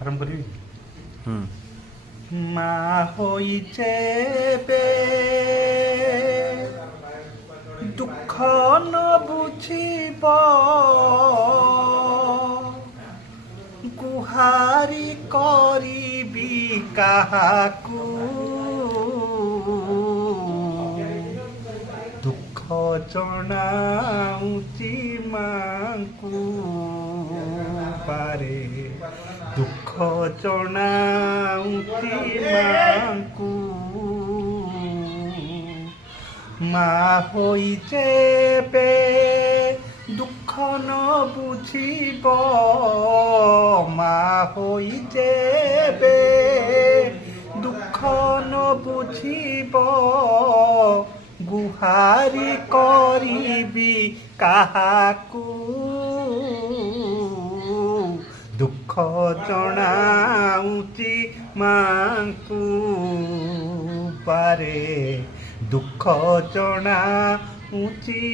ଆରମ୍ଭ କରିବି। ମା ହୋଇଛେ ବେ ଦୁଃଖ ନ ବୁଝିବ ଗୁହାରି କରିବି କାହାକୁ ଦୁଃଖ ଜଣାଉଛି ମାଙ୍କୁ ପାରେ ଦୁଃଖ ଜଣାଉଛି ମାଙ୍କୁ ମା ହୋଇଛେ ବେ ଦୁଃଖ ନ ବୁଝିବ ମା ହୋଇଛେ ବେ ଦୁଃଖ ନ ବୁଝିବ ଗୁହାରି କରିବି କାହାକୁ ଦୁଃଖ ଜଣାଉଛି ମାଙ୍କୁ ପାରେ ଦୁଃଖ ଜଣାଉଛି